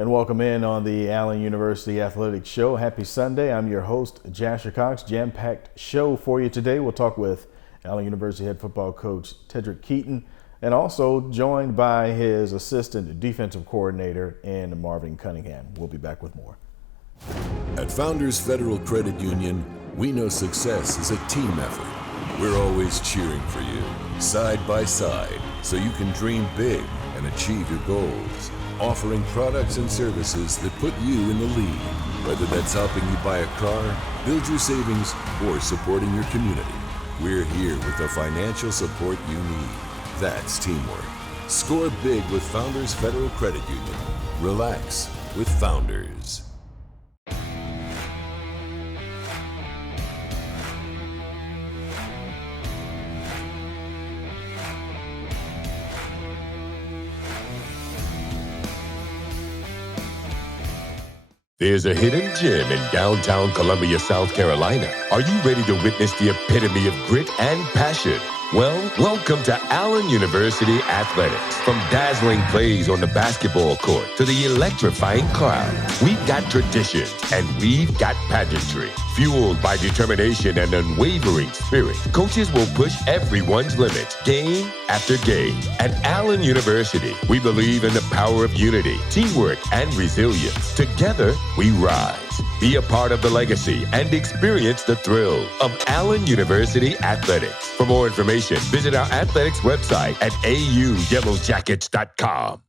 And welcome in on the Allen University Athletics Show. Happy Sunday. I'm your host, Jasher Cox. Jam-packed show for you today. We'll talk with Allen University head football coach Tedrick Keaton, and also joined by his assistant defensive coordinator in Marvin Cunningham. We'll be back with more. At Founders Federal Credit Union, we know success is a team effort. We're always cheering for you, side by side, so you can dream big and achieve your goals. Offering products and services that put you in the lead, whether that's helping you buy a car, build your savings, or supporting your community. We're here with the financial support you need. That's teamwork. Score big with Founders Federal Credit Union. Relax with Founders. There's a hidden gem in downtown Columbia, South Carolina. Are you ready to witness the epitome of grit and passion? Well, welcome to Allen University Athletics. From dazzling plays on the basketball court to the electrifying crowd, we've got tradition and we've got pageantry. Fueled by determination and unwavering spirit, coaches will push everyone's limits, game after game. At Allen University, we believe in the power of unity, teamwork, and resilience. Together, we rise. Be a part of the legacy and experience the thrill of Allen University Athletics. For more information, visit our athletics website at auyellowjackets.com.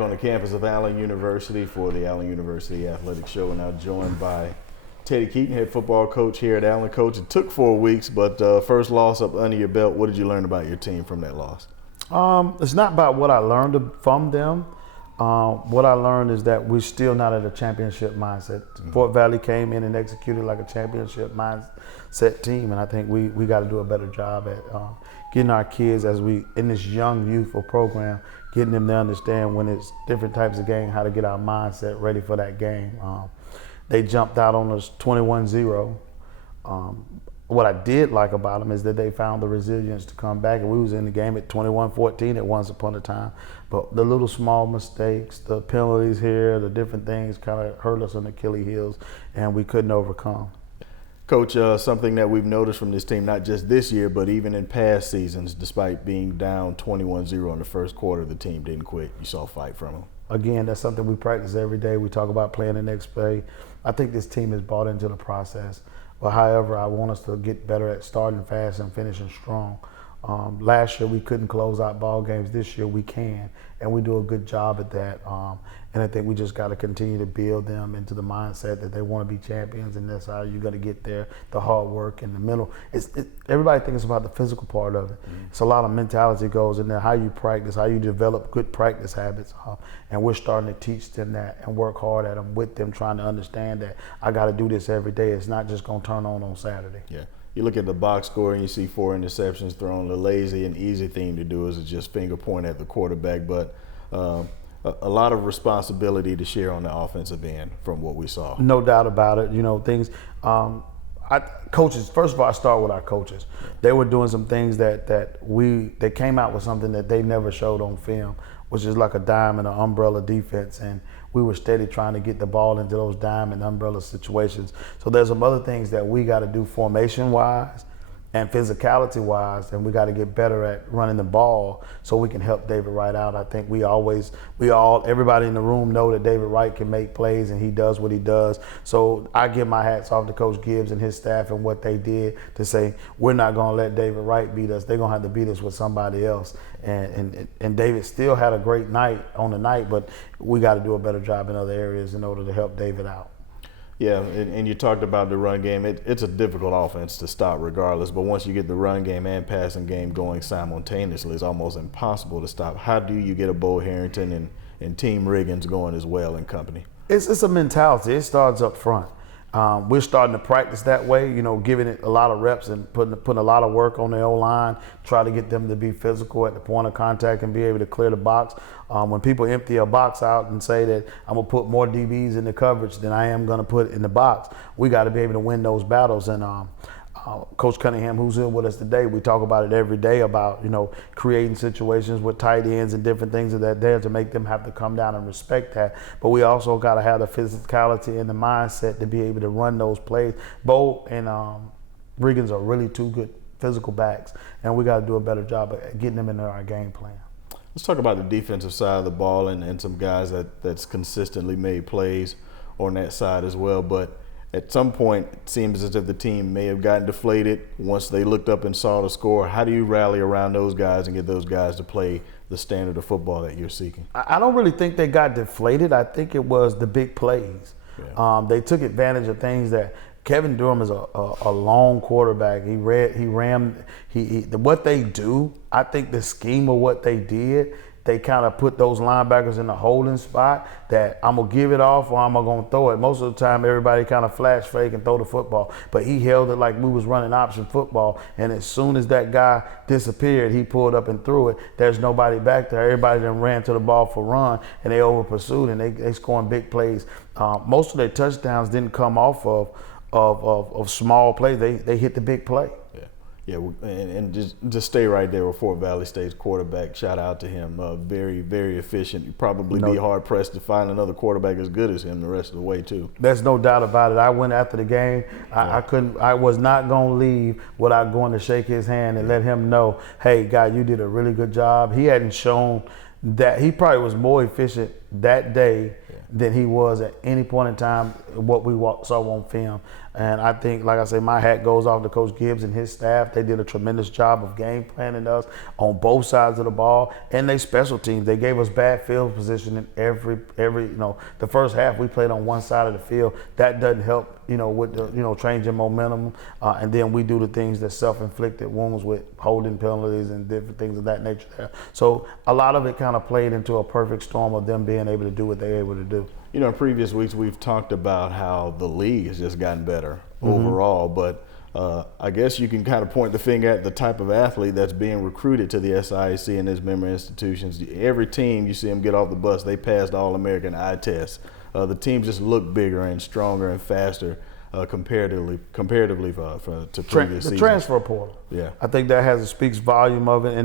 On the campus of Allen University for the Allen University Athletics Show, and now joined by Teddy Keaton, head football coach here at Allen. Coach, it took 4 weeks, but first loss up under your belt. What did you learn about your team from that loss? It's not about what I learned from them. What I learned is that we're still not at a championship mindset. Fort Valley came in and executed like a championship mindset team, and I think we got to do a better job at getting our kids as we in this young youthful program, getting them to understand when it's different types of game, how to get our mindset ready for that game. They jumped out on us 21-0. What I did like about them is that they found the resilience to come back, and we was in the game at 21-14 at once upon a time. But the little small mistakes, the penalties here, the different things kind of hurt us on the Achilles heels, and we couldn't overcome. Coach, something that we've noticed from this team, not just this year, but even in past seasons, despite being down 21-0 in the first quarter, the team didn't quit. You saw a fight from them. Again, that's something we practice every day. We talk about playing the next play. I think this team is bought into the process. But however, I want us to get better at starting fast and finishing strong. Last year we couldn't close out ball games. This year we can, and we do a good job at that. And I think we just got to continue to build them into the mindset that they want to be champions, and that's how you're going to get there. The hard work in the middle. Everybody thinks about the physical part of it. It's a lot of mentality goes in there, how you practice, how you develop good practice habits. And we're starting to teach them that and work hard at them with them, trying to understand that I got to do this every day. It's not just going to turn on Saturday. Yeah. You look at the box score and you see 4 interceptions thrown. The lazy and easy thing to do is to just finger point at the quarterback, but a lot of responsibility to share on the offensive end from what we saw. No doubt about it. You know, things. Coaches. First of all, I start with our coaches. They were doing some things that they came out with something that they never showed on film, which is like a dime and an umbrella defense, and we were steady trying to get the ball into those dime and umbrella situations. So there's some other things that we got to do formation-wise and physicality-wise, and we got to get better at running the ball so we can help David Wright out. I think everybody in the room know that David Wright can make plays, and he does what he does. So I give my hats off to Coach Gibbs and his staff and what they did to say, we're not going to let David Wright beat us. They're going to have to beat us with somebody else. And David still had a great night on the night, but we got to do a better job in other areas in order to help David out. Yeah, and you talked about the run game. It's a difficult offense to stop regardless, but once you get the run game and passing game going simultaneously, it's almost impossible to stop. How do you get a Bo Harrington and Team Riggins going as well and company? It's a mentality. It starts up front. We're starting to practice that way, giving it a lot of reps and putting a lot of work on the O-line, try to get them to be physical at the point of contact and be able to clear the box. When people empty a box out and say that I'm going to put more DBs in the coverage than I am going to put in the box, we got to be able to win those battles. And Coach Cunningham, who's in with us today, we talk about it every day about, creating situations with tight ends and different things of that there to make them have to come down and respect that. But we also got to have the physicality and the mindset to be able to run those plays. Bo and Riggins are really two good physical backs, and we got to do a better job of getting them into our game plan. Let's talk about the defensive side of the ball and some guys that's consistently made plays on that side as well. But at some point, it seems as if the team may have gotten deflated once they looked up and saw the score. How do you rally around those guys and get those guys to play the standard of football that you're seeking? I don't really think they got deflated. I think it was the big plays. Yeah. They took advantage of things that Kevin Durham is a long quarterback. He rammed what they do. I think the scheme of what they did, they kind of put those linebackers in a holding spot that I'm going to give it off or I'm going to throw it. Most of the time, everybody kind of flash fake and throw the football. But he held it like we was running option football. And as soon as that guy disappeared, he pulled up and threw it. There's nobody back there. Everybody then ran to the ball for run, and they over pursued, and they scoring big plays. Most of their touchdowns didn't come off of small plays. They hit the big play. Yeah, and just stay right there with Fort Valley State's quarterback. Shout out to him. Very, very efficient. You'd probably be hard-pressed to find another quarterback as good as him the rest of the way, too. There's no doubt about it. I went after the game. I was not going to leave without going to shake his hand and let him know, hey, guy, you did a really good job. He hadn't shown that. He probably was more efficient that day than he was at any point in time what we saw on film. And I think, like I say, my hat goes off to Coach Gibbs and his staff. They did a tremendous job of game planning us on both sides of the ball, and they special teams. They gave us bad field position in every the first half we played on one side of the field. That doesn't help, with the, changing momentum. And then we do the things that self-inflicted wounds with holding penalties and different things of that nature there. So a lot of it kind of played into a perfect storm of them being able to do what they're able to do. In previous weeks we've talked about how the league has just gotten better overall, but I guess you can kind of point the finger at the type of athlete that's being recruited to the SIAC and its member institutions. Every team you see them get off the bus, they passed All-American eye tests. The teams just look bigger and stronger and faster comparatively to previous seasons. The transfer portal. Yeah, I think that speaks volume of it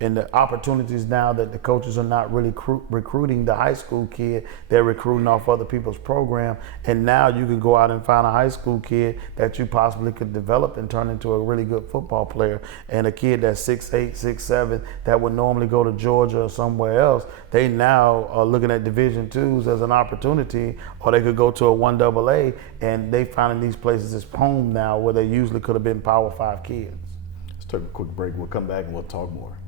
in the opportunities now that the coaches are not really recruiting the high school kid. They're recruiting off other people's program. And now you can go out and find a high school kid that you possibly could develop and turn into a really good football player. And a kid that's 6'8", 6'7", that would normally go to Georgia or somewhere else, they now are looking at Division IIs as an opportunity, or they could go to a 1AA, and they finding these places as home now where they usually could have been Power 5 kids. Let's take a quick break. We'll come back and we'll talk more.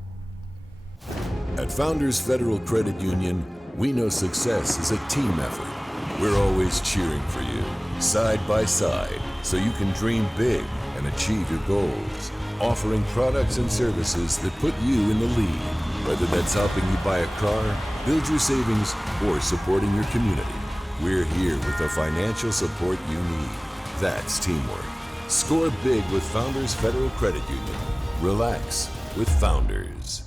At Founders Federal Credit Union, we know success is a team effort. We're always cheering for you, side by side, so you can dream big and achieve your goals. Offering products and services that put you in the lead, whether that's helping you buy a car, build your savings, or supporting your community. We're here with the financial support you need. That's teamwork. Score big with Founders Federal Credit Union. Relax with Founders.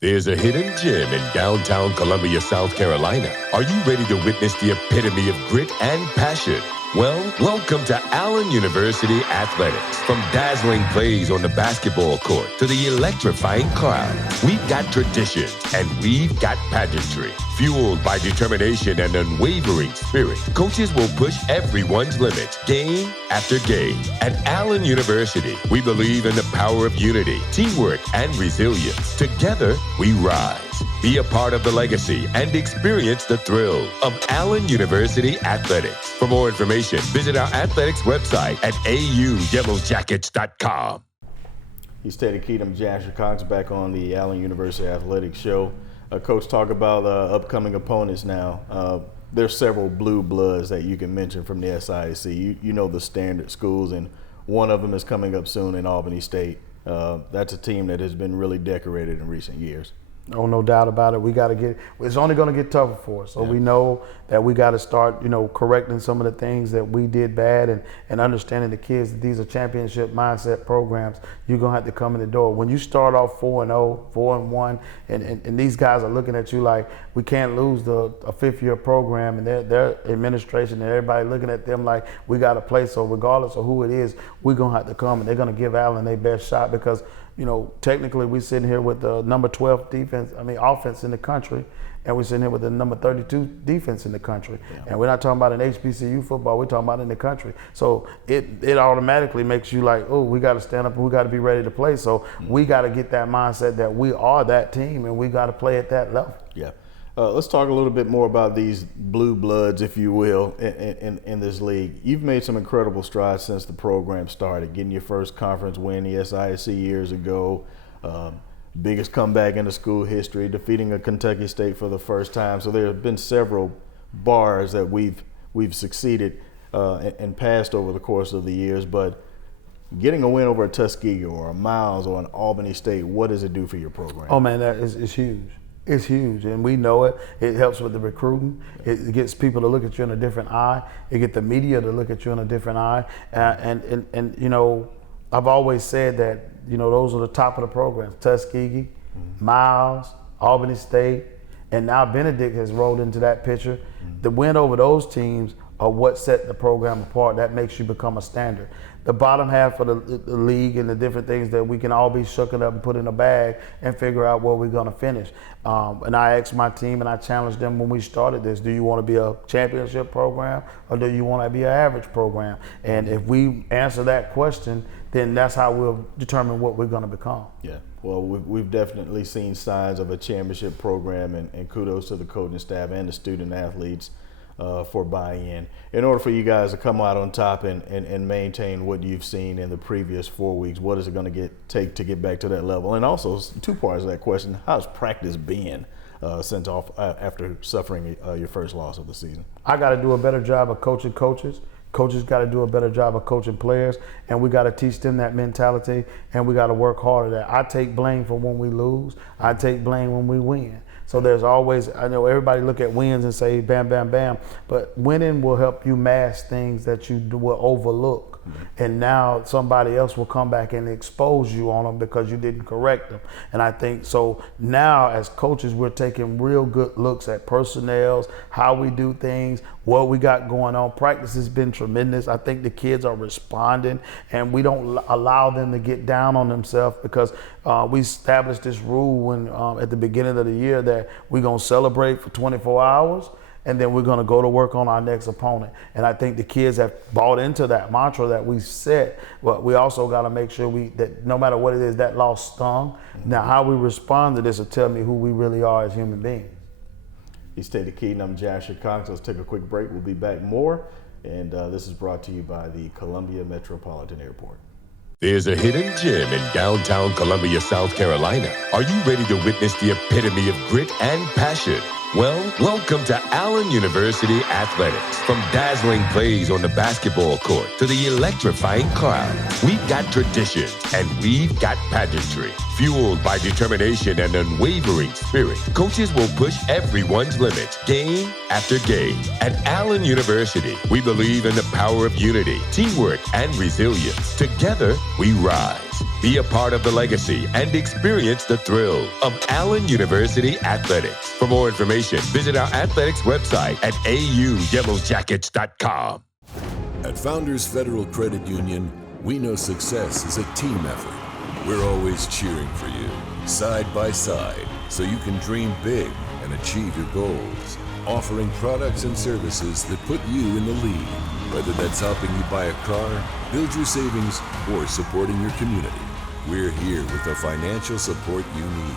There's a hidden gem in downtown Columbia, South Carolina. Are you ready to witness the epitome of grit and passion? Well, welcome to Allen University Athletics. From dazzling plays on the basketball court to the electrifying crowd, we've got tradition and we've got pageantry. Fueled by determination and unwavering spirit, coaches will push everyone's limits game after game. At Allen University, we believe in the power of unity, teamwork, and resilience. Together, we rise. Be a part of the legacy and experience the thrill of Allen University Athletics. For more information, visit our athletics website at auyellowjackets.com. He's Teddy Keaton, Jasher Cox, back on the Allen University Athletics Show. Coach, talk about upcoming opponents now. There's several blue bloods that you can mention from the SIAC. You know the standard schools, and one of them is coming up soon in Albany State. That's a team that has been really decorated in recent years. Oh, no doubt about it. We got to get. It's only going to get tougher for us. So we know that we got to start, correcting some of the things that we did bad, and understanding the kids that these are championship mindset programs. You're going to have to come in the door. When you start off 4-0, 4-1, and these guys are looking at you like we can't lose a fifth-year program, and their administration and everybody looking at them like we got to play. So regardless of who it is, we're going to have to come, and they're going to give Allen their best shot because, technically we're sitting here with the number 12 offense in the country, and we're sitting here with the number 32 defense in the country. Yeah. And we're not talking about an HBCU football, we're talking about in the country. So it automatically makes you like, oh, we got to stand up and we got to be ready to play. So we got to get that mindset that we are that team and we got to play at that level. Yeah. Let's talk a little bit more about these blue bloods, if you will, in this league. You've made some incredible strides since the program started, getting your first conference win, the SIAC years ago, biggest comeback in the school history, defeating a Kentucky State for the first time. So there have been several bars that we've succeeded and passed over the course of the years. But getting a win over a Tuskegee or a Miles or an Albany State, what does it do for your program? Oh, man, it's huge. It's huge, and we know it. It helps with the recruiting. It gets people to look at you in a different eye. It gets the media to look at you in a different eye. And I've always said that, those are the top of the programs. Tuskegee, Miles, Albany State, and now Benedict has rolled into that picture. The win over those teams are what set the program apart. That makes you become a standard. The bottom half of the league and the different things that we can all be shooken up and put in a bag and figure out where we're going to finish. And I asked my team and I challenged them when we started this, do you want to be a championship program or do you want to be an average program? And if we answer that question, then that's how we'll determine what we're going to become. Yeah, well, we've definitely seen signs of a championship program, and kudos to the coaching staff and the student athletes for buying in order for you guys to come out on top and maintain what you've seen in the previous 4 weeks. What is it going to take to get back to that level? And also, two parts of that question: how's practice been since after suffering your first loss of the season? I got to do a better job of coaching coaches. Coaches got to do a better job of coaching players, and we got to teach them that mentality, and we got to work harder. I take blame for when we lose. I take blame when we win. So there's always, I know everybody look at wins and say bam, bam, bam, but winning will help you mask things that you will overlook. And now somebody else will come back and expose you on them because you didn't correct them. And I think so now as coaches, we're taking real good looks at personnel, how we do things, what we got going on. Practice has been tremendous. I think the kids are responding, and we don't allow them to get down on themselves because we established this rule when at the beginning of the year that we're going to celebrate for 24 hours. And then we're going to go to work on our next opponent. And I think the kids have bought into that mantra that we set, but we also got to make sure that no matter what it is, that loss stung. Now, how we respond to this will tell me who we really are as human beings. He's Teddy Keaton. I'm Jasher Cox. Let's take a quick break. We'll be back more. And this is brought to you by the Columbia Metropolitan Airport. There's a hidden gem in downtown Columbia, South Carolina. Are you ready to witness the epitome of grit and passion? Well, welcome to Allen University Athletics. From dazzling plays on the basketball court to the electrifying crowd, we've got tradition and we've got pageantry. Fueled by determination and unwavering spirit, coaches will push everyone's limits game after game. At Allen University, we believe in the power of unity, teamwork, and resilience. Together, we rise. Be a part of the legacy and experience the thrill of Allen University Athletics. For more information, visit our athletics website at auyellowjackets.com. At Founders Federal Credit Union, we know success is a team effort. We're always cheering for you, side by side, so you can dream big and achieve your goals. Offering products and services that put you in the lead, whether that's helping you buy a car, build your savings, or supporting your community. We're here with the financial support you need.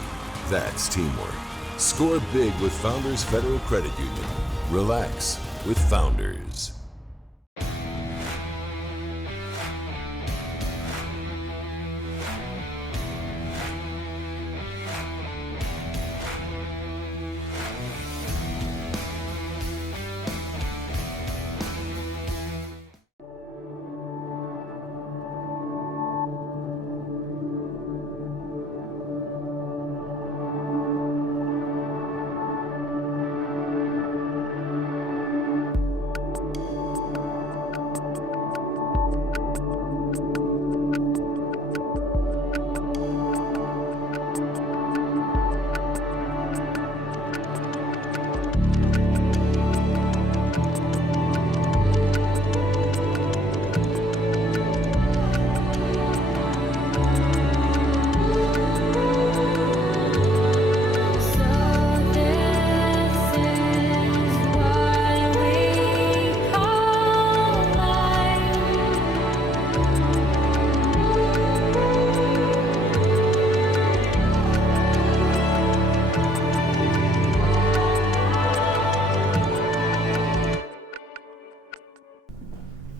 That's teamwork. Score big with Founders Federal Credit Union. Relax with Founders.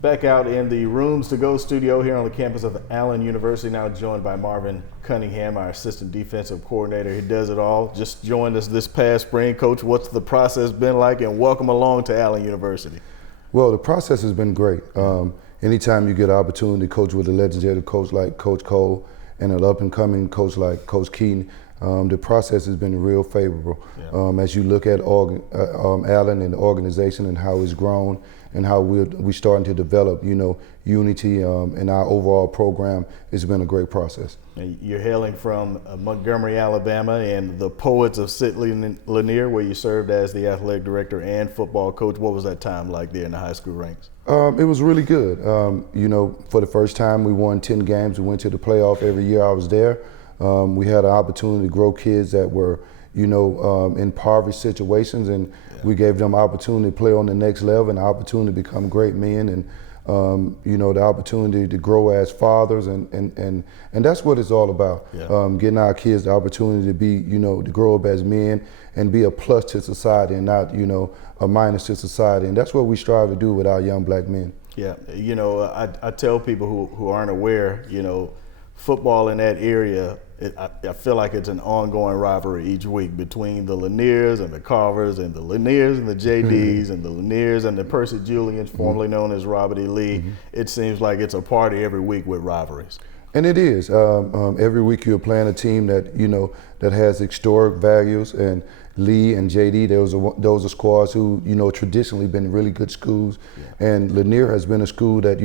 Back out in the Rooms to Go studio here on the campus of Allen University, now joined by Marvin Cunningham, our assistant defensive coordinator. He does it all. Just joined us this past spring. Coach, what's the process been like, and welcome along to Allen University? Well, the process has been great. Anytime you get an opportunity to coach with a legendary coach like Coach Cole and an up-and-coming coach like Coach Keaton, the process has been real favorable. Yeah. As you look at Allen and the organization and how it's grown and how we're starting to develop, unity in our overall program, it's been a great process. You're hailing from Montgomery, Alabama, and the Poets of Sidley Lanier, where you served as the athletic director and football coach. What was that time like there in the high school ranks? It was really good. For the first time, we won 10 games. We went to the playoff every year I was there. We had an opportunity to grow kids that were, in impoverished situations, and we gave them opportunity to play on the next level and the opportunity to become great men, and the opportunity to grow as fathers, and that's what it's all about. Yeah. Getting our kids the opportunity to be, to grow up as men and be a plus to society and not, a minus to society, and that's what we strive to do with our young black men. Yeah, I tell people who aren't aware, football in that area, I feel like it's an ongoing rivalry each week between the Laniers and the Carvers and the Laniers and the JDs and the Laniers and the Percy Julians, formerly known as Robert E. Lee. It seems like it's a party every week with rivalries. And it is. Every week you're playing a team that, that has historic values, and Lee and JD, those are squads who, traditionally been really good schools. Yeah. And Lanier has been a school that,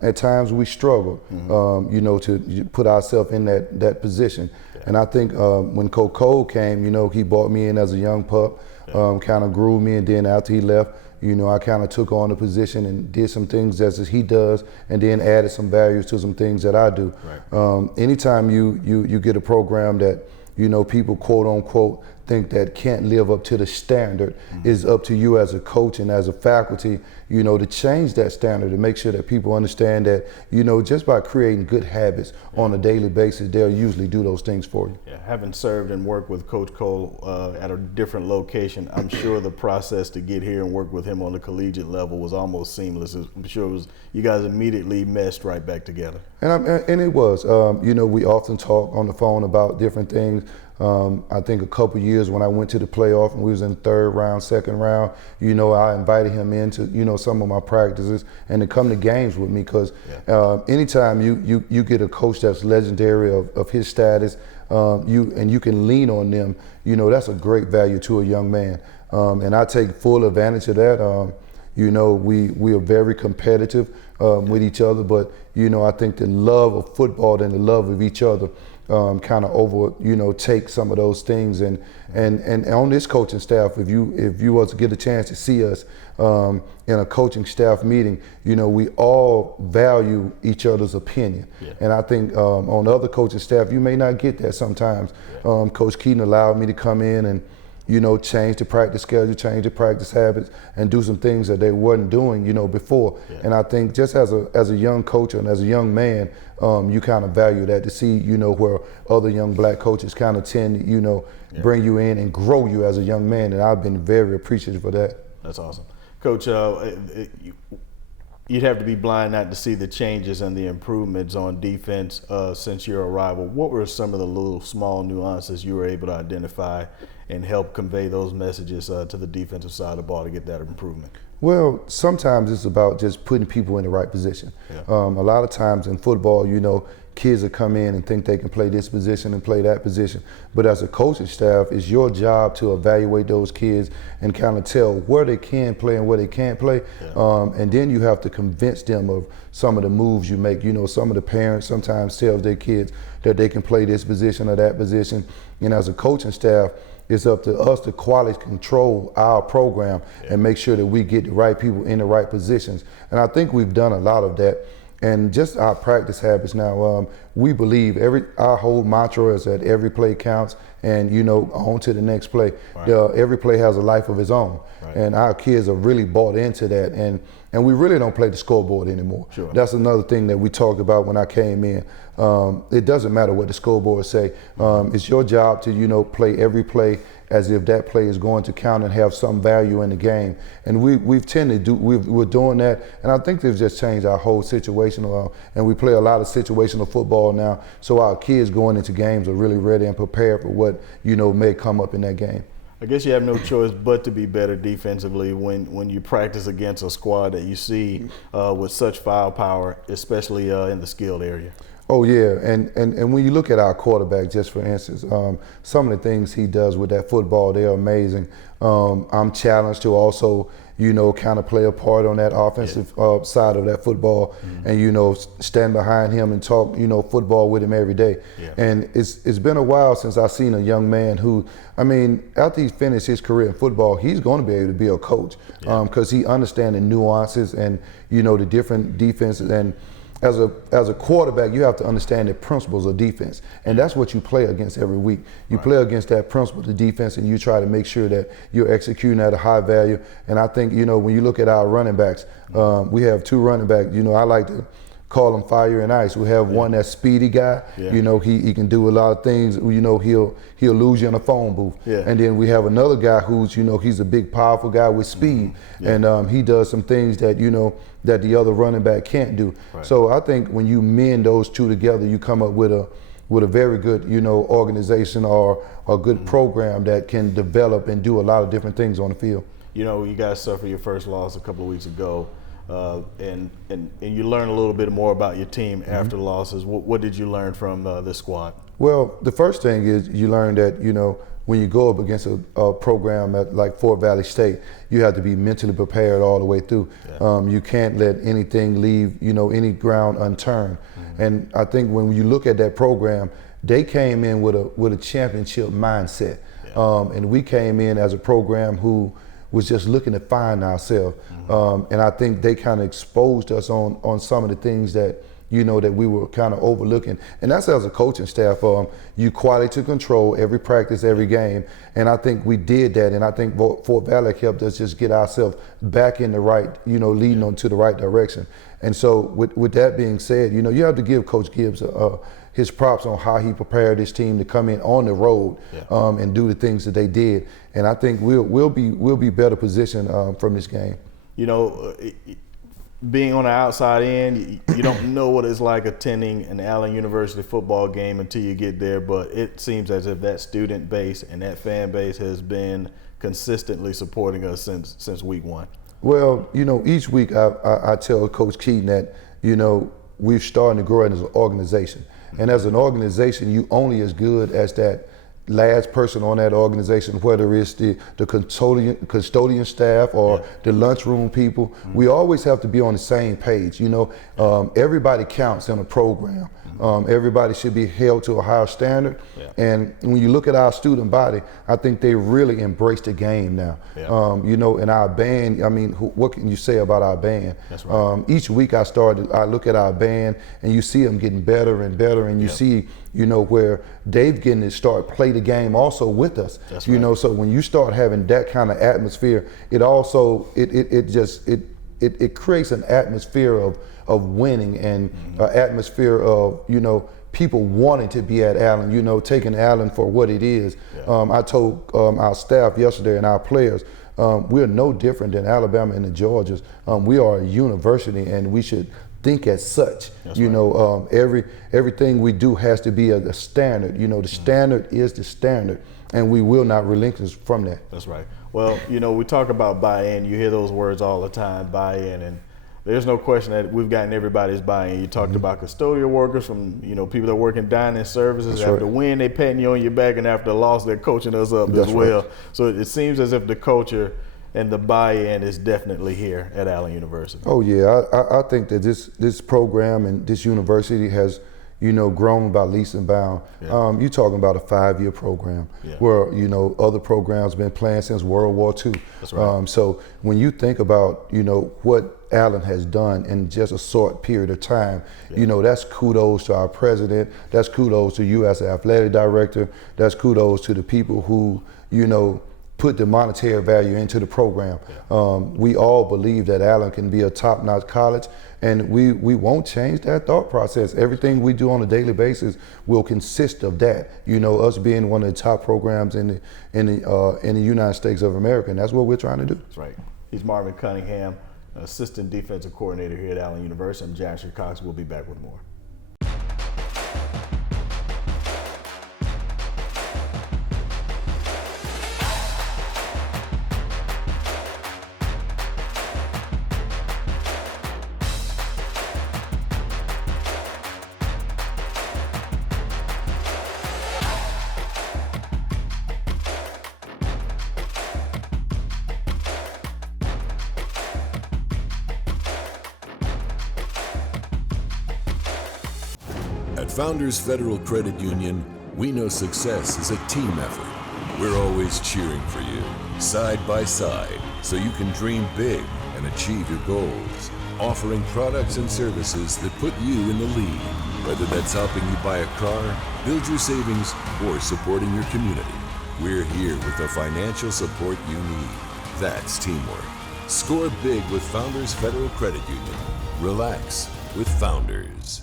at times we struggle, to put ourselves in that position. Yeah. And I think when Coach Cole came, he brought me in as a young pup, kind of grew me, and then after he left, I kind of took on the position and did some things as he does, and then added some values to some things that I do. Right. Anytime you get a program that, people quote unquote think that can't live up to the standard, is up to you as a coach and as a faculty, to change that standard, to make sure that people understand that, just by creating good habits on a daily basis, they'll usually do those things for you. Yeah, having served and worked with Coach Cole at a different location, I'm sure the process to get here and work with him on the collegiate level was almost seamless. I'm sure you guys immediately meshed right back together. And it was. We often talk on the phone about different things. I think a couple years when I went to the playoff and we was in third round, second round, I invited him into, some of my practices and to come to games with me, because anytime you get a coach that's legendary of his status, you can lean on them, that's a great value to a young man. And I take full advantage of that. We are very competitive with each other, but I think the love of football and the love of each other kind of take some of those things. And on this coaching staff, if you was to get a chance to see us in a coaching staff meeting, we all value each other's opinion. Yeah. And I think on other coaching staff, you may not get that sometimes. Yeah. Coach Keaton allowed me to come in and change the practice schedule, change the practice habits, and do some things that they weren't doing, before. Yeah. And I think just as a young coach and as a young man, you kind of value that to see, where other young black coaches kind of tend to, bring you in and grow you as a young man. And I've been very appreciative for that. That's awesome. Coach, you'd have to be blind not to see the changes and the improvements on defense since your arrival. What were some of the little small nuances you were able to identify and help convey those messages to the defensive side of the ball to get that improvement? Well, sometimes it's about just putting people in the right position. Yeah. A lot of times in football, kids will come in and think they can play this position and play that position. But as a coaching staff, it's your job to evaluate those kids and kind of tell where they can play and where they can't play. Yeah. And then you have to convince them of some of the moves you make. Some of the parents sometimes tell their kids that they can play this position or that position. And as a coaching staff, it's up to us to quality control our program and make sure that we get the right people in the right positions. And I think we've done a lot of that. And just our practice habits now, we believe our whole mantra is that every play counts and, on to the next play. Right. Every play has a life of its own. Right. And our kids are really bought into that. And we really don't play the scoreboard anymore. Sure. That's another thing that we talked about when I came in. It doesn't matter what the scoreboard say. It's your job to, play every play as if that play is going to count and have some value in the game. And we've tended to we're doing that. And I think they've just changed our whole situational, and we play a lot of situational football now. So our kids going into games are really ready and prepared for what, may come up in that game. I guess you have no choice but to be better defensively when you practice against a squad that you see with such firepower, especially in the skilled area. Oh yeah, and when you look at our quarterback, just for instance, some of the things he does with that football, they're amazing. I'm challenged to also, kind of play a part on that offensive side of that football, and stand behind him and talk, football with him every day. Yeah. And it's been a while since I've seen a young man who, after he's finished his career in football, he's going to be able to be a coach because he understands the nuances and the different defenses. And as a quarterback, you have to understand the principles of defense, and that's what you play against every week. You play against that principle of defense, and you try to make sure that you're executing at a high value. And I think when you look at our running backs, we have two running backs. I like to call them fire and ice. We have one that's speedy guy. Yeah. He can do a lot of things. He'll lose you in a phone booth. Yeah. And then we have another guy who's he's a big powerful guy with speed, and he does some things that that the other running back can't do. Right. So I think when you mend those two together, you come up with a very good organization or a good program that can develop and do a lot of different things on the field. You guys suffered your first loss a couple of weeks ago. And you learn a little bit more about your team after losses. What did you learn from this squad? Well, the first thing is you learn that, when you go up against a program like Fort Valley State, you have to be mentally prepared all the way through. Yeah. You can't let anything leave, any ground unturned. And I think when you look at that program, they came in with a championship mindset. Yeah. And we came in as a program who was just looking to find ourselves. And I think they kind of exposed us on some of the things that that we were kind of overlooking. And that's as a coaching staff, you quality control every practice, every game. And I think we did that. And I think Fort Valley helped us just get ourselves back in the right, leading on to the right direction. And so with that being said, you have to give Coach Gibbs his props on how he prepared his team to come in on the road and do the things that they did. And I think we'll be better positioned from this game. Being on the outside end, you don't know what it's like attending an Allen University football game until you get there, but it seems as if that student base and that fan base has been consistently supporting us since week one. Well, each week I tell Coach Keaton that, we're starting to grow as an organization. And as an organization, you only as good as that last person on that organization, whether it's the custodian staff or the lunchroom people. We always have to be on the same page. Everybody counts in a program. Everybody should be held to a higher standard. Yeah. And when you look at our student body, I think they really embrace the game now. Yeah. You know, in our band, I mean, what can you say about our band? That's right. Each week I look at our band, and you see them getting better and better, and you see, you know, where they've getting to start play the game also with us. That's you right. know, so when you start having that kind of atmosphere, it also it creates an atmosphere of winning, and an atmosphere of, you know, people wanting to be at Allen, you know, taking Allen for what it is. Yeah. I told our staff yesterday and our players, we're no different than Alabama and the Georgias. We are a university, and we should think as such. That's you right. know, everything we do has to be a standard. You know, the standard is the standard, and we will not relinquish from that. That's right. Well, you know, we talk about buy-in. You hear those words all the time, buy-in, and there's no question that we've gotten everybody's buy-in. You talked about custodial workers, from, you know, people that work in dining services. That's After right. win, they patting you on your back, and after the loss, they're coaching us up That's as well. right. So it seems as if the culture and the buy-in is definitely here at Allen University. Oh yeah, I think that this program and this university has, you know, grown by leaps and bounds. Yeah. You're talking about a 5-year program, Yeah. where, you know, other programs been playing since World War II. That's right. So when you think about, you know, what Allen has done in just a short period of time, you know, that's kudos to our president, that's kudos to you as an athletic director, that's kudos to the people who, you know, put the monetary value into the program. We all believe that Allen can be a top-notch college, and we won't change that thought process. Everything we do on a daily basis will consist of that. You know, us being one of the top programs in the United States of America, and that's what we're trying to do. That's right. He's Marvin Cunningham, assistant defensive coordinator here at Allen University. I'm Jasher Cox. We'll be back with more. At Founders Federal Credit Union, we know success is a team effort. We're always cheering for you, side by side, so you can dream big and achieve your goals. Offering products and services that put you in the lead, whether that's helping you buy a car, build your savings, or supporting your community. We're here with the financial support you need. That's teamwork. Score big with Founders Federal Credit Union. Relax with Founders.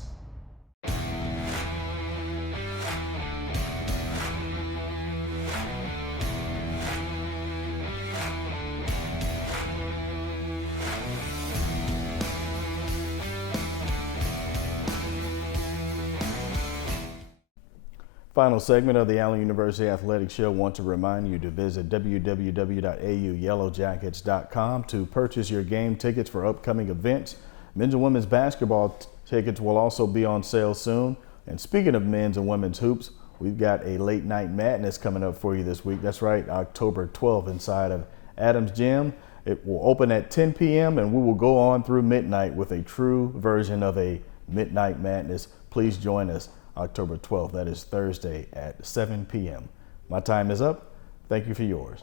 Final segment of the Allen University Athletics Show. Want to remind you to visit www.auyellowjackets.com to purchase your game tickets for upcoming events. Men's and women's basketball tickets will also be on sale soon. And speaking of men's and women's hoops, we've got a late night madness coming up for you this week. That's right, October 12th inside of Adams Gym. It will open at 10 p.m. and we will go on through midnight with a true version of a midnight madness. Please join us October 12th. That is Thursday at 7 p.m. My time is up. Thank you for yours.